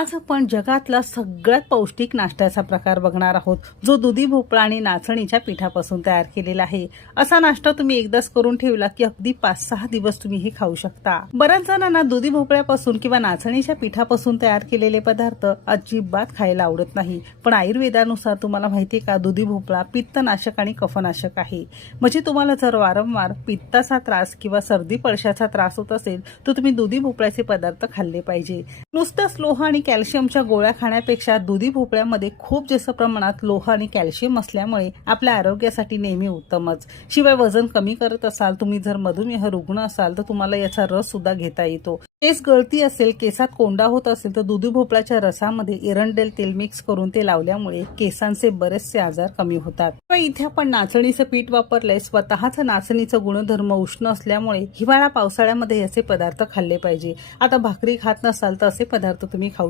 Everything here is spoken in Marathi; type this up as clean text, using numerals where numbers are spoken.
आज आपण जगातला सगळ्यात पौष्टिक नाश्त्याचा प्रकार बघणार आहोत, जो दुधी भोपळा आणि नाचणीच्या पिठापासून तयार केलेला आहे। असा नाश्ता तुम्ही एकदाच करून ठेवला की अगदी 5-6 दिवस तुम्ही हे खाऊ शकता। बऱ्याच जणांना दुधी भोपळ्यापासून किंवा नाचणीच्या पिठापासून तयार केलेले पदार्थ अजिबात खायला आवडत नाही, पण आयुर्वेदानुसार तुम्हाला माहिती आहे का, दुधी भोपळा पित्तनाशक आणि कफनाशक आहे। म्हणजे तुम्हाला जर वारंवार पित्ताचा त्रास किंवा सर्दी पडशाचा त्रास होत असेल तर तुम्ही दुधी भोपळ्याचे पदार्थ खाल्ले पाहिजे। नुसतंच लोह आणि कॅल्शियमच्या गोळ्या खाण्यापेक्षा दुधी भोपळ्यामध्ये खूप जास्त प्रमाणात लोह आणि कॅल्शियम असल्यामुळे आपल्या आरोग्यासाठी नेहमी उत्तमच। शिवाय वजन कमी करत असाल, तुम्ही जर मधुमेह रुग्ण असाल तर तुम्हाला याचा रस सुद्धा घेता येतो। केस गळती असेल, केसात कोंडा होत असेल तर दुधी भोपळ्याच्या रसामध्ये एरंडेल तेल मिक्स करून ते लावल्यामुळे केसांचे बरेचसे आजार कमी होतात। इथे आपण नाचणीचं पीठ वापरलंय। स्वतःच नाचणीचं गुणधर्म उष्ण असल्यामुळे हिवाळा पावसाळ्यामध्ये याचे पदार्थ खाल्ले पाहिजे। आता भाकरी खात नसाल तर असे पदार्थ तुम्ही खाऊ